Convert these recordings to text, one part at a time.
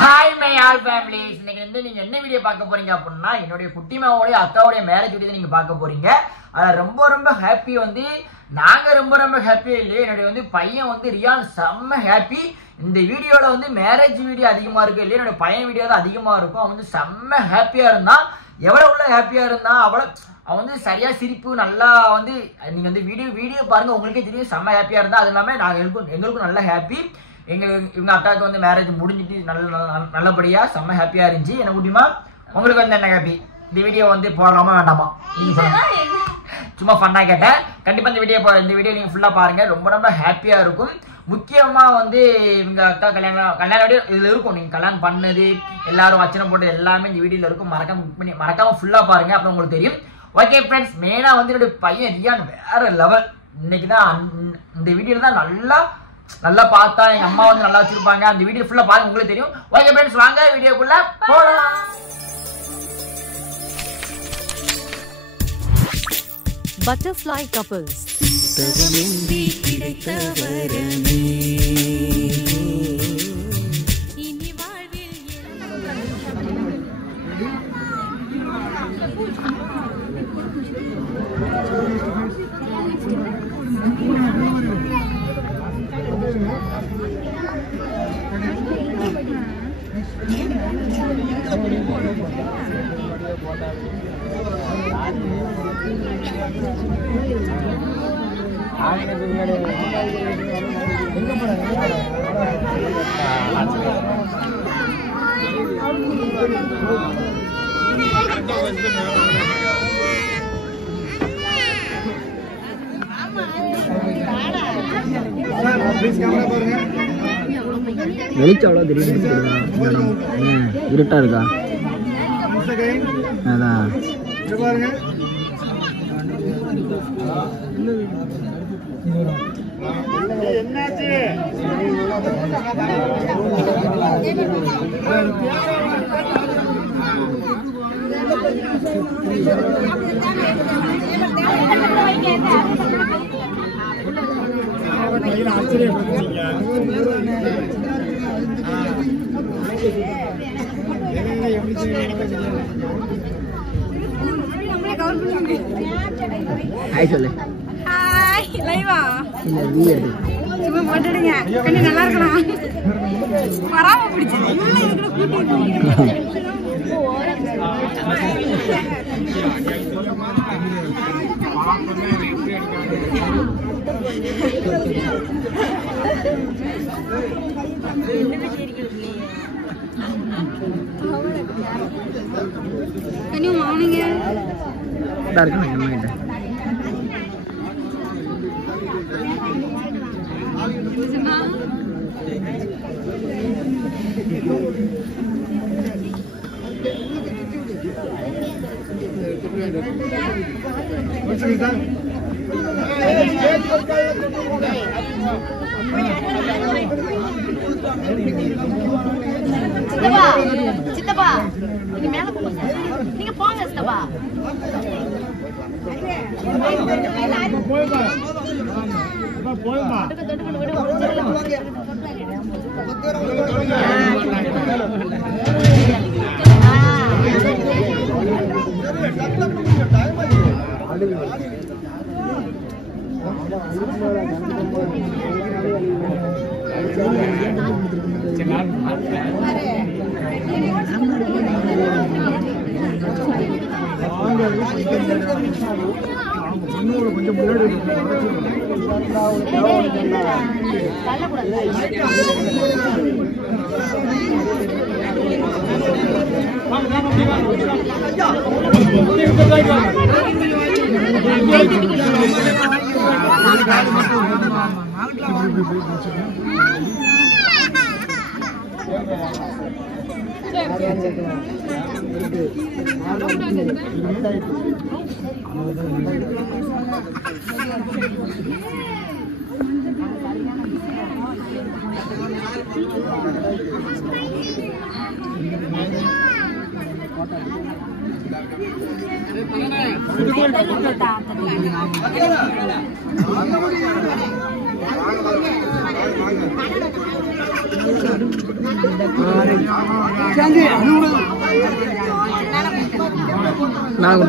Hi my all families. இன்னைக்கு வந்து நீங்க என்ன வீடியோ பார்க்க போறீங்க அப்படின்னா என்னுடைய குட்டிமாவோட அக்காவுடைய மேரேஜ் வீடியோ நீங்க பார்க்க போறீங்க. ரொம்ப ரொம்ப ஹாப்பி. வந்து நாங்க ரொம்ப ரொம்ப ஹாப்பி இல்லையே, என்னுடைய வந்து பையன் வந்து ரியான் செம்ம ஹாப்பி. இந்த வீடியோல வந்து மேரேஜ் வீடியோ அதிகமா இருக்கு இல்லையா, என்னுடைய பையன் வீடியோ தான் அதிகமா இருக்கும். அவன் வந்து செம்ம ஹாப்பியா இருந்தான். எவ்வளவு உள்ள ஹாப்பியா இருந்தான், அவன் வந்து சரியா சிரிப்பு நல்லா வந்து நீங்க வந்து வீடியோ பாருங்க, உங்களுக்கே தெரியும் செம்ம ஹாப்பியா இருந்தா. அது இல்லாம எங்களுக்கும் நல்ல ஹாப்பி. இவங்க அக்காவுக்கு வந்து மேரேஜ் முடிஞ்சிட்டு நல்லபடியா செம்ம ஹாப்பியா இருந்துச்சு. என்ன குட்டிமா உங்களுக்கு வந்து என்ன ஹாப்பி? இந்த வீடியோ வந்து போடலாமா வேண்டாமா நீங்க சொல்லுங்க. சும்மா ஃபன்னா கேட்டேன். கண்டிப்பா இந்த வீடியோ நீங்க ஃபுல்லா பாருங்க, ரொம்ப ரொம்ப ஹாப்பியா இருக்கும். முக்கியமா வந்து இவங்க அக்கா கல்யாண வீடியோ இதுல இருக்கும். நீங்க கல்யாணம் பண்ணது எல்லாரும் வச்சனம் போட்டது எல்லாமே இந்த வீடியோல இருக்கும். மறக்காம ஃபுல்லா பாருங்க, அப்புறம் உங்களுக்கு தெரியும். ஓகே ஃப்ரெண்ட்ஸ், மெயினா வந்து என்னுடைய பையன் ரியான் வேற லெவல். இன்னைக்கு தான் இந்த வீடியோல தான் நல்லா பார்த்தா எங்க அம்மா வந்து நல்லா வச்சிருப்பாங்க. அந்த வீடியோ ஃபுல்லா பாருங்க, உங்களுக்கு தெரியும். ஓகே ஃப்ரெண்ட்ஸ், வாங்க வீடியோக்குள்ள போலாம். Butterfly couples. வெளிச்சம் அவ்வளோ தெரியும். இருட்டா இருக்கா? அதான் ஹாய் சொல்லு. ஹாய் லைவா இல்ல வீடியோ சும்மா போட்டுடுங்க. கண்ணு நல்லா இருக்கலாம். வராம பிடிச்சது கண்ணு மாவனிங்க இருக்கணும் நம்மகிட்ட. சித்தப்பா நீங்க மேல போங்க, நீங்க போங்க சித்தப்பா. கொஞ்சம் முன்னாடி நான்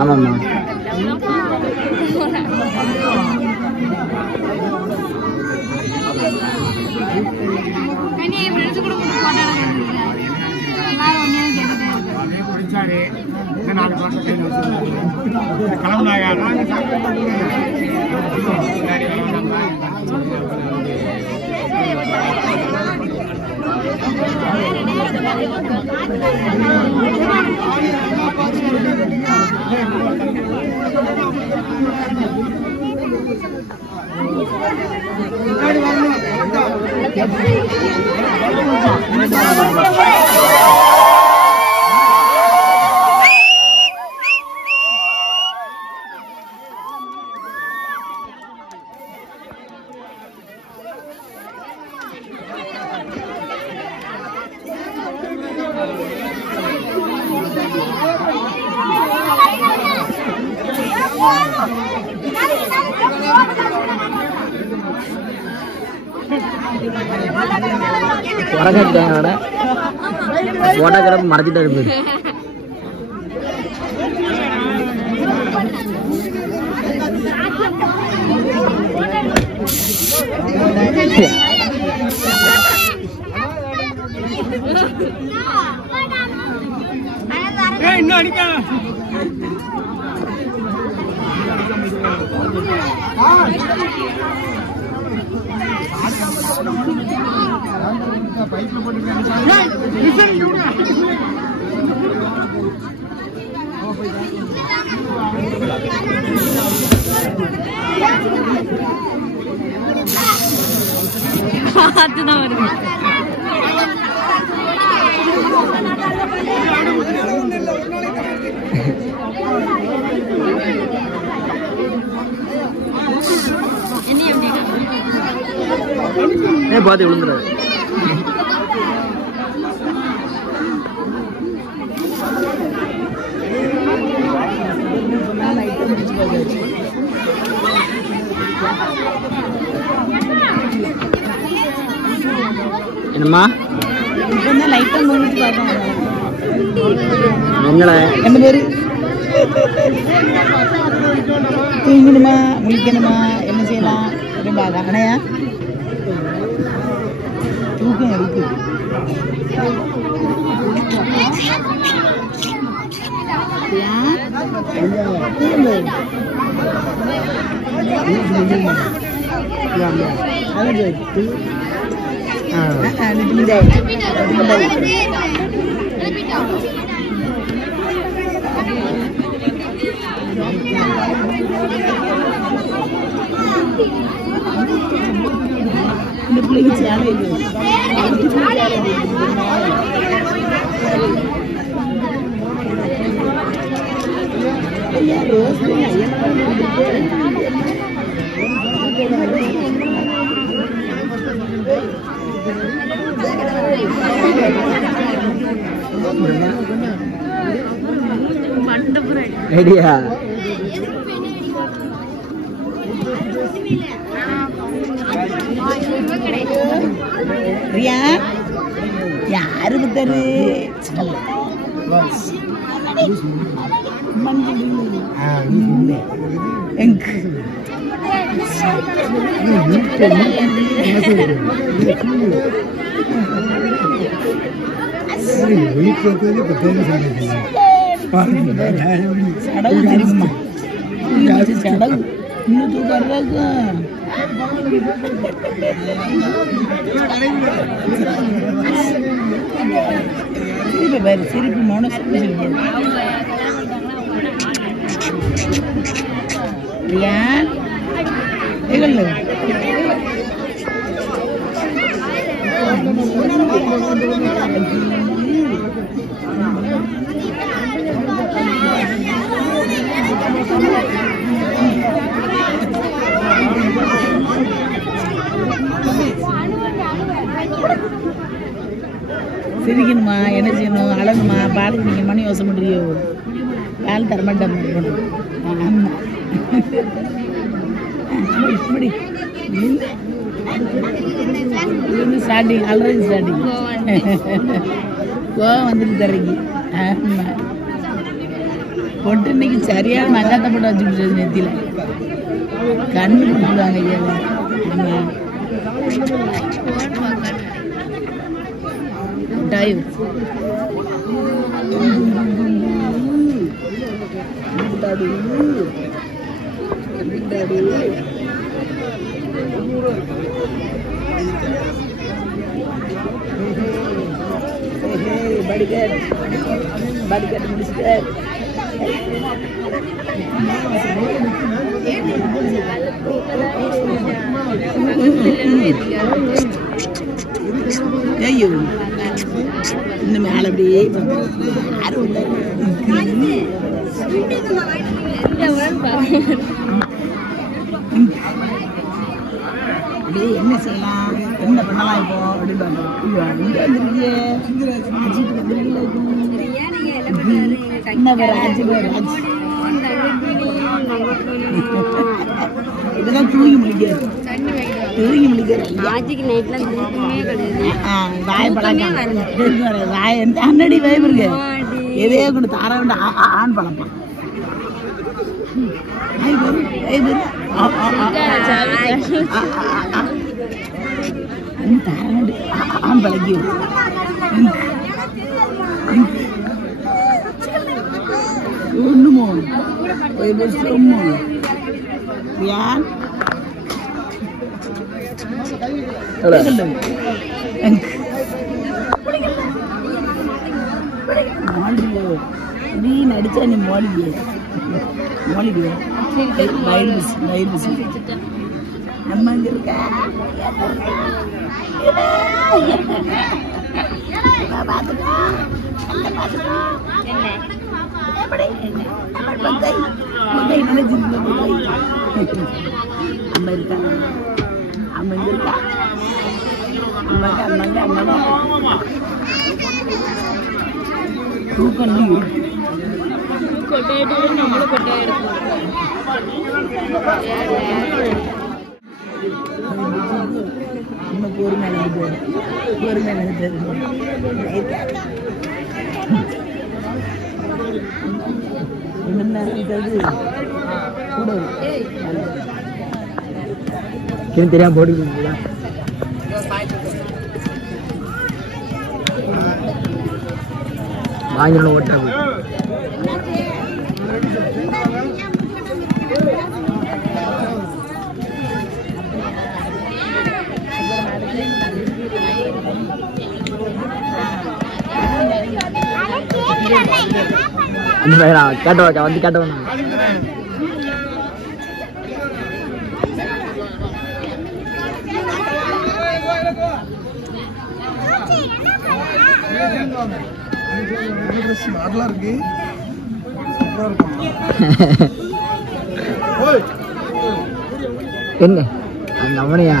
ஆமாம்மா உரகட்டோட ஓட்டக்கிடப்பு மறைச்சிட்டு இருப்பது இன்னும் அடிக்க பைப்ல அதுதான் வருது. பார்த்து விழுந்துடாது. என்னம்மா லைட்டா மூஞ்சி பார்த்தோம். எங்கடா ரெண்டு பேரு தூங்கணுமா முழிக்கணுமா என்ன செய்யலாம் பாக்க அணையா தூக்கம் இருக்கு. இந்த பிள்ளைக்கு சேலை இது ஐடியா ரியா யாரு புத்தரு சடவு தெரியுமா சடவு இன்னும் தூக்கறாங்க சிரிப்பு பாரு சிரிப்பு மௌன சிரிப்பு ரியா ஏகல்ல சிரிக்கணுமா என்ன செய்யணும் அழகுமா பாலுக்கு நீங்கள் மணி யோசனை பண்ணுறியோ பால் தரமாட்டேன் ஆமாம் இப்படி இது ஸ்டார்டிங் ஆல்ரெடி ஸ்டார்டிங் கோவம் வந்துட்டு தர்றீங்க ஆமாம் பொட்டு இன்னைக்கு சரியான மங்காத்த போட்டு வச்சுக்கிட்டு நெத்தியில் கண்ணு கொடுத்துருவாங்க ஐயா ஆமாம் டைவ் படிக்கட்டு முடிச்சுட்டு ஐயோ இன்னும் மேலே அப்படியே அப்படியே என்ன செய்யலாம் என்ன பண்ணலாம் இப்போ அப்படின்னு என்ன பேர் ஆச்சு பேர் ஆச்சு இதெல்லாம் தூங்கி முடிக்காது தூங்கி முடிக்காது ராய அன்னடி வைப்பிருக்கு எதையோ கொண்டு தார வேண்ட ஆண் பழப்பான் தார வேண்டி ஆண் பழக்கி ஒண்ணுமோ சொம்மோ யார் நீ நடிச்சா நீ மோடிவிய நம்ம இங்க இருக்க அம்மா இருக்கா அம்மா இங்க இருக்கா அம்மாங்க தூக்கம் நம்மளும் கொட்டையா எடுக்கும் அம்மா பொறுமையாக தெரியாம போட்டு வாங்கின ஓட்ட கேட்டவா வந்து கேட்டவனா நல்லா இருக்கு சூப்பரா இருக்கும் என்ன அந்த அவனையா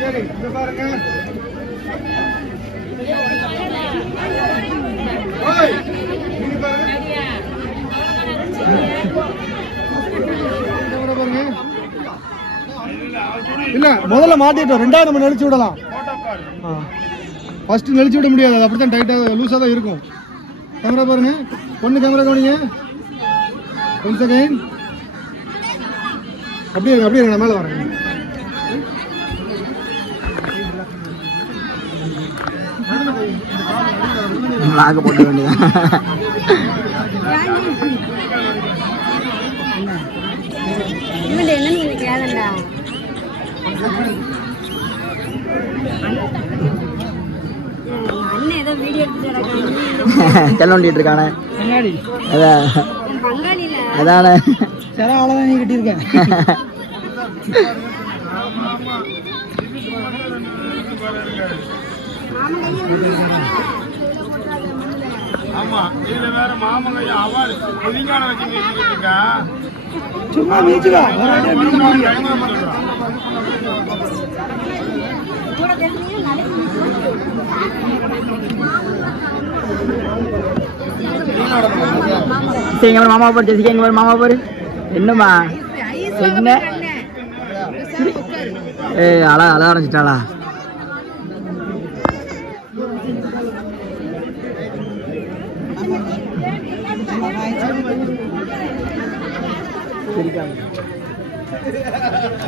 சரி இங்க பாருங்க ஓய் இங்க பாருங்க இல்ல முதல்ல மாட்டிட்டோம் ரெண்டாவது நம்ம நெளிச்சு விடலாம் ஃபர்ஸ்ட் நெளிச்சு விட முடியாது அது அப்படிதான் டைட்டா லூஸா தான் இருக்கும் கேமரா பாருங்க பொண்ணு கேமரா கவனிங்க 1 செகண்ட் அப்படியே நான் மேல வரேன் நாக்க போட வேண்டியதான் இவன் என்னன்னு நீங்க கேளண்டா அண்ணன் ஏதோ வீடியோ எடுத்துட்டு தெல்லோண்டிட்டு இருக்கானே அதான் பங்காளில அதானே சரி அவ்வளோதான் நீ கட்டியிருக்கேன் ஆமா இதுல வேற மாமங்கையா அவள் ஒதுங்கான வச்சு இருக்கா சும்மா மீச்சுக்கா மாமா பாரு ஜெசிகா எங்க மாமா பாரு என்னம்மா என்ன அழ ஆரம்பிச்சிட்டாளா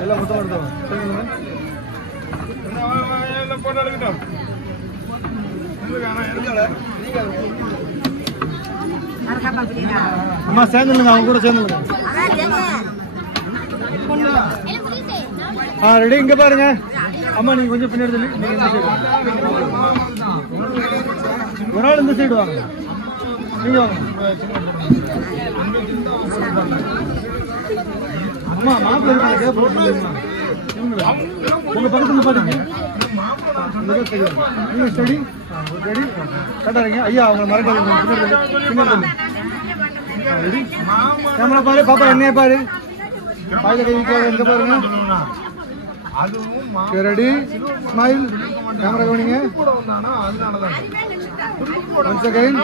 எல்லாம் மொத்தம் எடுத்தோம் போட்டோ எடுக்கட்டும் அம்மா சேர்ந்துருங்க அவங்க கூட சேர்ந்துருங்க ரெடி இங்க பாருங்க அம்மா நீங்க கொஞ்சம் பின்னாடி தள்ளி நீங்க இந்த சைடு ஒரு ஆள் இந்த சைடு வாங்க நீங்க வாங்க அம்மா மாப்பிள்ளை இருக்காங்க கேப் உங்க பக்கத்துல பாருங்க நீங்க ஸ்டடி ரெடி கட்டாருங்க ஐயா அவங்க மறக்காதீங்க ரெடி கேமரா பாரு பாப்பா என்னைய பாரு பாயில கை வைக்காத எங்க பாருங்க ரெடி ஸ்மைல் கேமரா கவனிங்க 1 செகண்ட்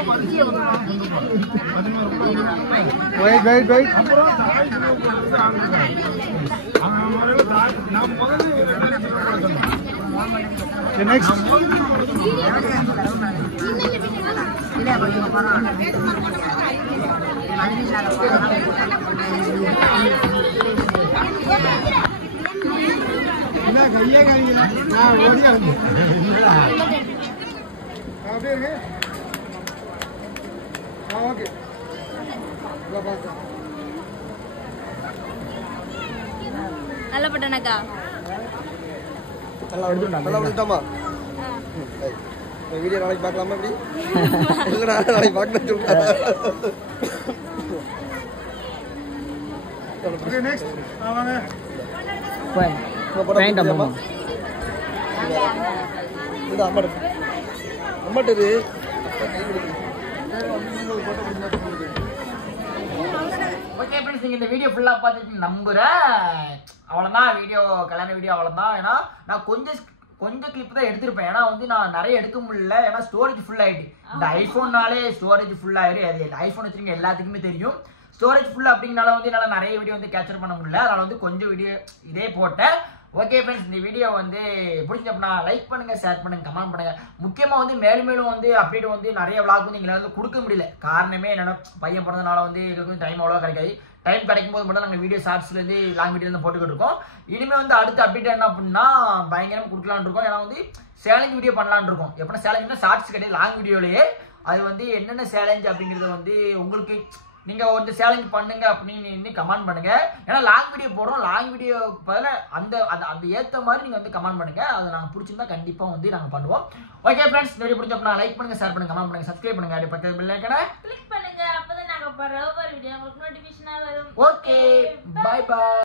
வெயிட் நெக்ஸ்ட் என்ன கையே காணிங்க நான் ஓடி வந்து அப்படியே இருங்க ஓகே நல்ல பட்டனக்கா நல்லா விட்டுட்டாமா வீடியோ நாளைக்கு பார்க்கலாமா இப்படி இல்லைடா நாளைக்கு பார்க்கணும் சொல்லுங்க நெக்ஸ்ட் வாங்க வேண்டாம் இது அம்மாட்டு ஓகே ஃப்ரெண்ட்ஸ் நீங்க இந்த வீடியோ ஃபுல்லா பார்த்துட்டு நம்புறேன் அவ்வளவுதான் வீடியோ கல்யாண வீடியோ அவ்வளவுதான் ஏன்னா நான் கொஞ்சம் கிளிப் தான் எடுத்திருப்பேன் ஏன்னா வந்து நான் நிறைய எடுக்க முடியல ஏன்னா ஸ்டோரேஜ் ஃபுல் ஆயிட்டு இந்த ஐபோன்னாலே ஸ்டோரேஜ் ஃபுல் ஆயிரும் அது ஐபோன் வச்சிருக்க எல்லாத்துக்குமே தெரியும் ஸ்டோரேஜ் ஃபுல் அப்படிங்கனால வந்து என்னால் நிறைய வீடியோ வந்து கேப்சர் பண்ண முடியல அதனால வந்து கொஞ்சம் வீடியோ இதே போட்டேன் ஓகே ஃப்ரெண்ட்ஸ் இந்த வீடியோ வந்து பிடிச்சப்பனா லைக் பண்ணுங்க ஷேர் பண்ணுங்க கமெண்ட் பண்ணுங்க முக்கியமாக வந்து மேலும் வந்து அப்டேட் வந்து நிறைய விளாக் வந்து எங்களால் வந்து கொடுக்க முடியல காரணமே என்னன்னா பையன் பிறந்தனால வந்து எங்களுக்கு வந்து டைம் அவ்வளோவா கிடைக்காது டைம் கிடைக்கும் போது மட்டும் நாங்கள் வீடியோ ஷார்ட்ஸ்லேருந்து லாங் வீடியோலேருந்து போட்டுக்கிட்டு இருக்கோம் இனிமேல் வந்து அடுத்த அப்டேட் என்ன அப்படின்னா பயங்கரமாக கொடுக்கலான்னு இருக்கோம் ஏன்னா வந்து சேலஞ்ச் வீடியோ பண்ணலான்னு இருக்கோம் எப்படின்னா சேலஞ்சுனா ஷார்ட்ஸ் கிடையாது லாங் வீடியோலேயே அது வந்து என்னென்ன சேலஞ்ச் அப்படிங்கிறத வந்து உங்களுக்கு நீங்கள் வந்து சேலஞ்ச் பண்ணுங்க அப்படின்னு கமெண்ட் பண்ணுங்க ஏன்னா லாங் வீடியோ போடுறோம் லாங் வீடியோ பதில் அந்த ஏற்ற மாதிரி நீங்கள் வந்து கமெண்ட் பண்ணுங்க அதை நாங்கள் பிடிச்சிருந்தா கண்டிப்பாக வந்து நாங்கள் பண்ணுவோம் ஓகே ஃப்ரெண்ட்ஸ் வீடியோ பிடிச்சப்ப லைக் பண்ணுங்க ஷேர் பண்ணுங்க கமெண்ட் பண்ணுங்க சப்ஸ்கிரைப் பண்ணுங்க அப்படி பக்கத்து பெல் ஐகானை கிளிக் பண்ணுங்க அப்பதான் நாங்க போற ஒவ்வொரு வீடியோ உங்களுக்கு நோட்டிஃபிகேஷனா வரும் ஓகே பை பை